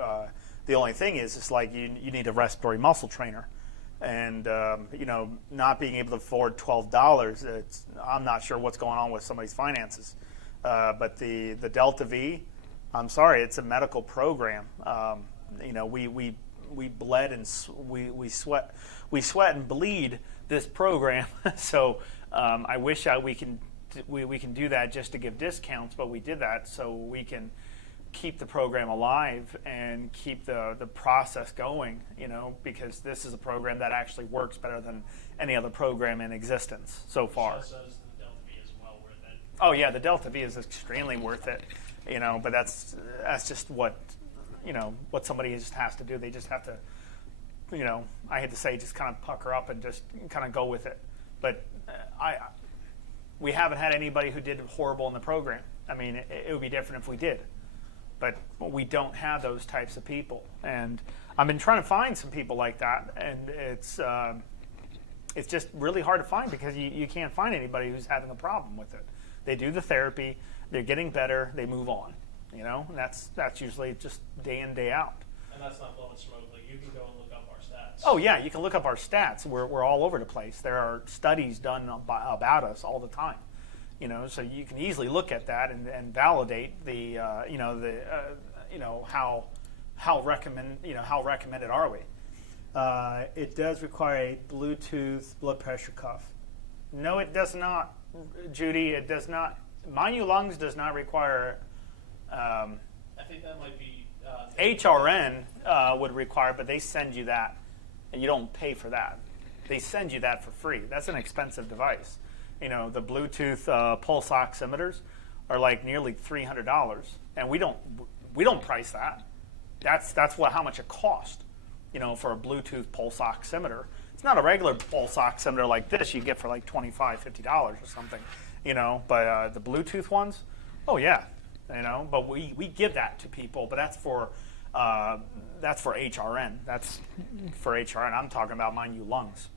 The only thing is, it's like you need a respiratory muscle trainer, and not being able to afford $12. I'm not sure what's going on with somebody's finances, but the Delta V, I'm sorry, it's a medical program. We bled and we sweat and bleed this program. So I wish we can do that just to give discounts, but we did that so we can keep the program alive and keep the process going, because this is a program that actually works better than any other program in existence so far. So is the Delta V as well worth it? Oh yeah, the Delta V is extremely worth it, but that's just what somebody just has to do. They just have to, I hate to say, just kind of pucker up and just kind of go with it. But we haven't had anybody who did horrible in the program. I mean, it would be different if we did. But we don't have those types of people. And I've been trying to find some people like that, and it's just really hard to find because you can't find anybody who's having a problem with it. They do the therapy, they're getting better, they move on. And that's usually just day in, day out. And that's not blowing smoke. Like, you can go and look up our stats. Oh yeah, you can look up our stats. We're all over the place. There are studies done about us all the time. So you can easily look at that and validate the how recommended are we? It does require a Bluetooth blood pressure cuff. No, it does not, Judy. It does not. Minu Lungs does not require. I think that might be. HRN would require, but they send you that, and you don't pay for that. They send you that for free. That's an expensive device. The Bluetooth pulse oximeters are like nearly $300, and we don't price that. That's how much it costs, for a Bluetooth pulse oximeter. It's not a regular pulse oximeter like this you get for like $25, $50 or something, But the Bluetooth ones, oh yeah, But we give that to people, but that's for HRN. That's for HRN. I'm talking about Minu Lungs.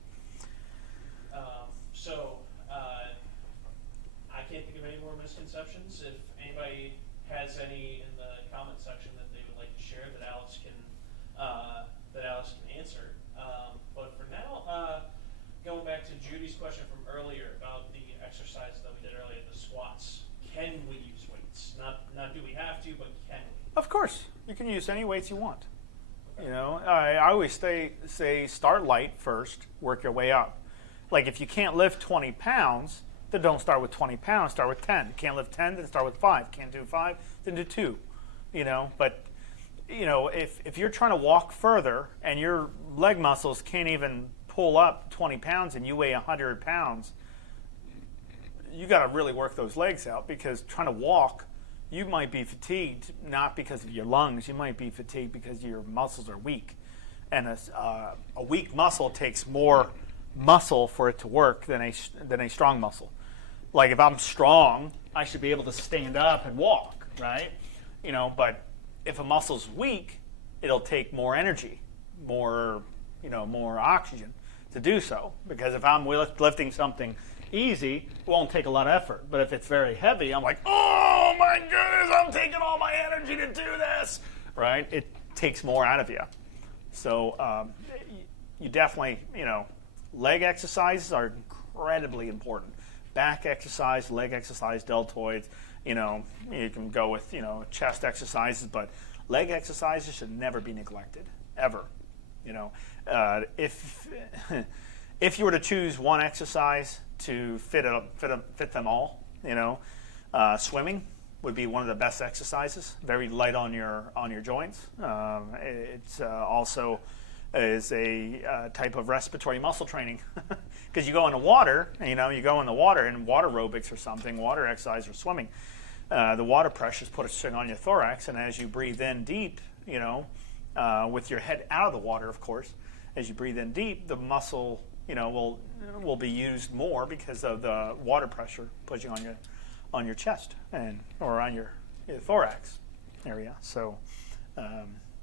I can't think of any more misconceptions. If anybody has any in the comment section that they would like to share, that Alex can answer. But for now, going back to Judy's question from earlier about the exercise that we did earlier, the squats. Can we use weights? Not do we have to, but can we? Of course, you can use any weights you want. Okay. I always say start light first, work your way up. Like if you can't lift 20 pounds, then don't start with 20 pounds, start with 10. Can't lift 10, then start with 5. Can't do 5, then do 2. But if you're trying to walk further and your leg muscles can't even pull up 20 pounds and you weigh 100 pounds, you got to really work those legs out, because trying to walk, you might be fatigued not because of your lungs. You might be fatigued because your muscles are weak, and a weak muscle takes more muscle for it to work than a strong muscle. Like if I'm strong, I should be able to stand up and walk, right? But if a muscle's weak, it'll take more energy, more oxygen to do so. Because if I'm lifting something easy, it won't take a lot of effort. But if it's very heavy, I'm like, oh my goodness, I'm taking all my energy to do this, right? It takes more out of you. So you definitely, leg exercises are incredibly important. Back exercise, leg exercise, deltoids, you can go with, chest exercises, but leg exercises should never be neglected, ever. If you were to choose one exercise to fit them all, swimming would be one of the best exercises. Very light on your joints. It's also is a type of respiratory muscle training because you go in the water. You go in the water in water aerobics or something, water exercise or swimming. The water pressures put a strain on your thorax, and as you breathe in deep, with your head out of the water, of course, as you breathe in deep, the muscle, will be used more because of the water pressure pushing on your chest or on your thorax area. So,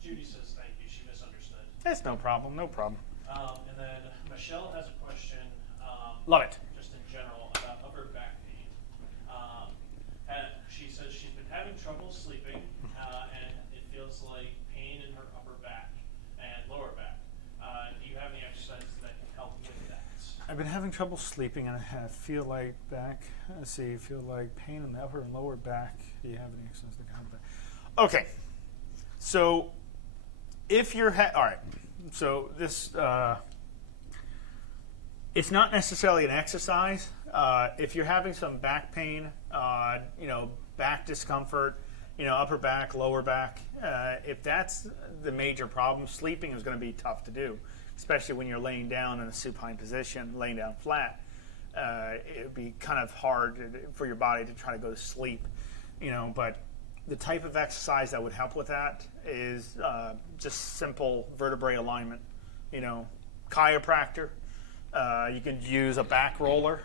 Judy says thank you. She misunderstood. That's no problem. No problem. And then Michelle has a question. Love it. Just in general about upper back pain. She says she's been having trouble sleeping, and it feels like pain in her upper back and lower back. Do you have any exercises that can help with that? I've been having trouble sleeping and I feel like feel like pain in the upper and lower back. Do you have any exercises that can help with that? Okay. So if you're all right. So this it's not necessarily an exercise. If you're having some back pain, back discomfort, upper back, lower back, if that's the major problem, sleeping is going to be tough to do, especially when you're laying down in a supine position, laying down flat. It would be kind of hard for your body to try to go to sleep, but the type of exercise that would help with that is just simple vertebrae alignment. Chiropractor. You can use a back roller,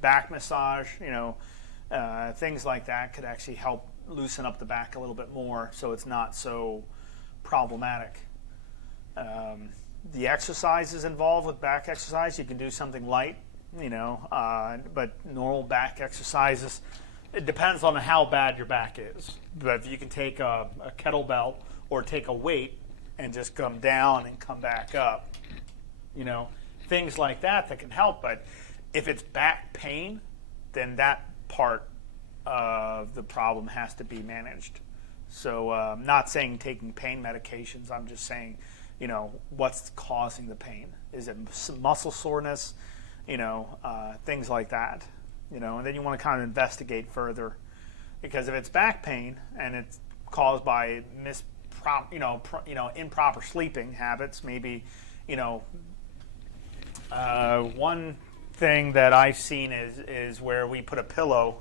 back massage, things like that could actually help loosen up the back a little bit more so it's not so problematic. The exercises involved with back exercise, you can do something light, but normal back exercises, it depends on how bad your back is. But if you can take a kettlebell or take a weight and just come down and come back up, things like that can help. But if it's back pain, then that part of the problem has to be managed. So I'm not saying taking pain medications. I'm just saying, what's causing the pain? Is it muscle soreness? Things like that. And then you want to kind of investigate further, because if it's back pain and it's caused by improper sleeping habits, maybe, one thing that I've seen is where we put a pillow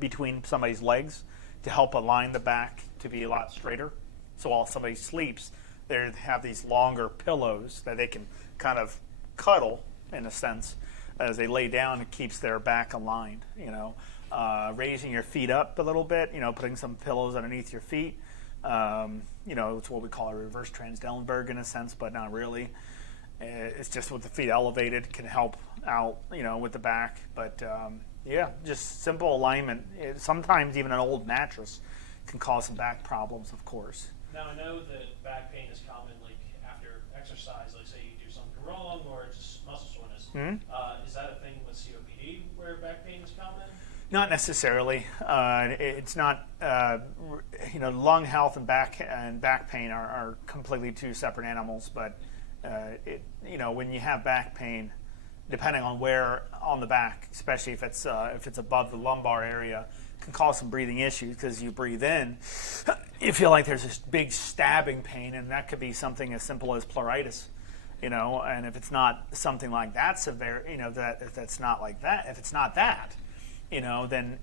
between somebody's legs to help align the back to be a lot straighter. So while somebody sleeps, they have these longer pillows that they can kind of cuddle, in a sense, as they lay down. It keeps their back aligned. Raising your feet up a little bit, putting some pillows underneath your feet. It's what we call a reverse Transdellenberg in a sense, but not really. It's just with the feet elevated can help out, with the back. But just simple alignment. Sometimes even an old mattress can cause some back problems, of course. Now I know that back pain is common, like after exercise, like say you do something wrong or just muscle soreness. Mm-hmm. Is that a thing with COPD where back pain is common? Not necessarily. It's not. Lung health and back pain are completely two separate animals. But when you have back pain, depending on where on the back, especially if it's above the lumbar area, can cause some breathing issues because you breathe in, you feel like there's this big stabbing pain, and that could be something as simple as pleuritis. And if it's not something like that severe, if it's not like that, if it's not that. Then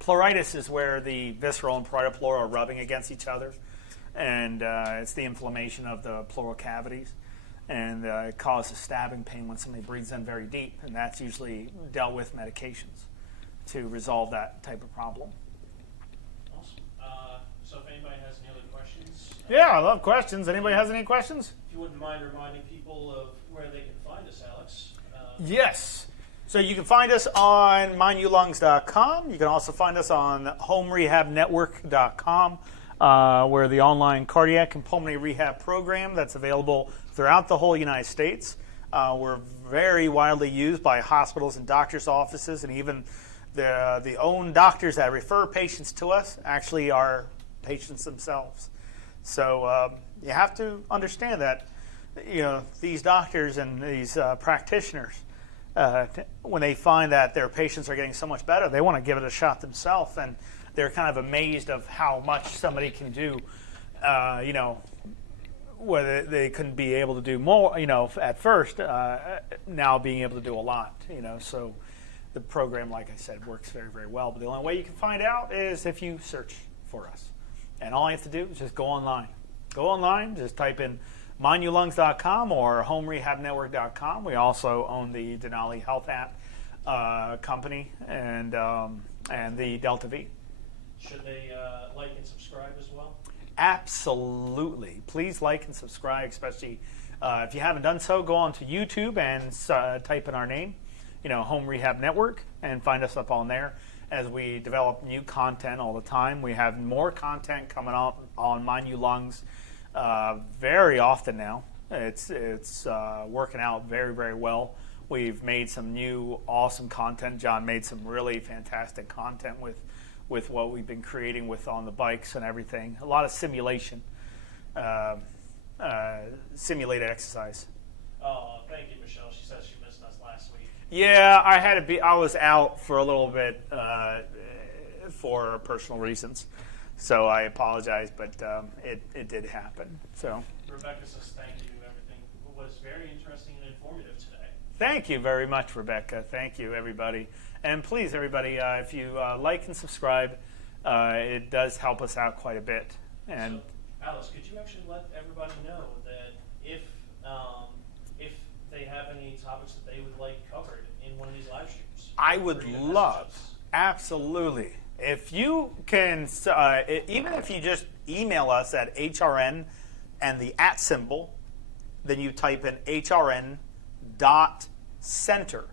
pleuritis is where the visceral and parietal pleura are rubbing against each other, and it's the inflammation of the pleural cavities, and it causes stabbing pain when somebody breathes in very deep, and that's usually dealt with medications to resolve that type of problem. Awesome. So if anybody has any other questions? Yeah, I love questions. Anybody has any questions? If you wouldn't mind reminding people of where they can find us, Alex. Yes. So you can find us on mindulungs.com. You can also find us on homerehabnetwork.com. We're the online cardiac and pulmonary rehab program that's available throughout the whole United States. We're very widely used by hospitals and doctors' offices, and even the own doctors that refer patients to us actually are patients themselves. So you have to understand that, these doctors and these practitioners, when they find that their patients are getting so much better, they want to give it a shot themselves, and they're kind of amazed of how much somebody can do, whether they couldn't be able to do more, at first, now being able to do a lot, so the program, like I said, works very, very well. But the only way you can find out is if you search for us. And all you have to do is just go online. Go online, just type in mindulungs.com or homerehabnetwork.com. We also own the Denali Health app company and the Delta V. Should they like and subscribe as well? Absolutely. Please like and subscribe, especially if you haven't done so, go on to YouTube and type in our name, Home Rehab Network, and find us up on there as we develop new content all the time. We have more content coming up on Mind You Lungs very often now. It's working out very, very well. We've made some new awesome content. John made some really fantastic content with what we've been creating with on the bikes and everything. A lot of simulation, simulated exercise. Oh, thank you, Michelle. She says she missed us last week. Yeah, I was out for a little bit for personal reasons, so I apologize, but it did happen. So Rebecca says thank you. Everything was very interesting and informative today. Thank you very much, Rebecca. Thank you, everybody. And please, everybody, if you like and subscribe, it does help us out quite a bit. And so, Alice, could you actually let everybody know that if they have any topics that they would like covered in one of these live streams? I would love, absolutely. If you can, even if you just email us at HRN and the @ symbol, then you type in HRN.center.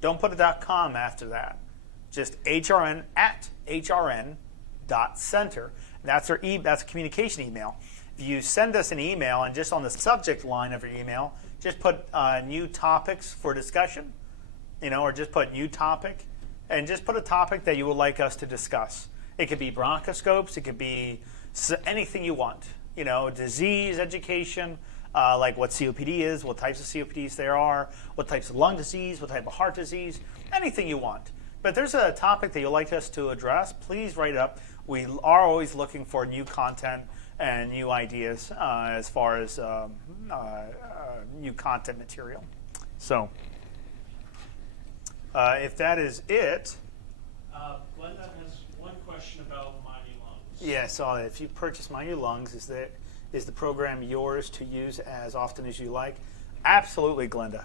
Don't put a .com after that. Just HRN@HRN.center. That's that's a communication email. If you send us an email and just on the subject line of your email, just put new topics for discussion, or just put new topic, and just put a topic that you would like us to discuss. It could be bronchoscopes. It could be anything you want. Disease education, like what COPD is, what types of COPDs there are, what types of lung disease, what type of heart disease, anything you want. But if there's a topic that you'd like us to address, please write it up. We are always looking for new content and new ideas as far as new content material. So if that is it. Glenda has one question about Mind You Lungs. Yeah, so if you purchase Mind You Lungs, is the program yours to use as often as you like? Absolutely, Glenda.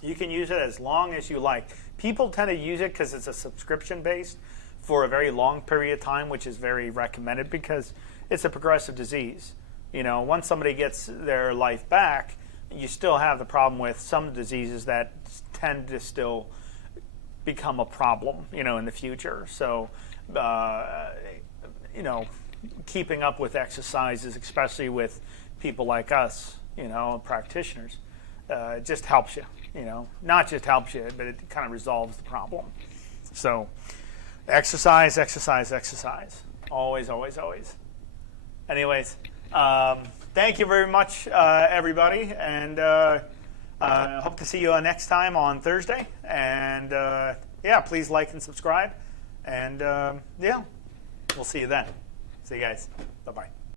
You can use it as long as you like. People tend to use it because it's a subscription-based for a very long period of time, which is very recommended because it's a progressive disease. Once somebody gets their life back, you still have the problem with some diseases that tend to still become a problem, in the future. So, keeping up with exercises, especially with people like us, practitioners, just helps you, not just helps you, but it kind of resolves the problem. So exercise, exercise, exercise. Always, always, always. Anyways, thank you very much, everybody, and hope to see you next time on Thursday. And please like and subscribe. And we'll see you then. See you guys. Bye-bye.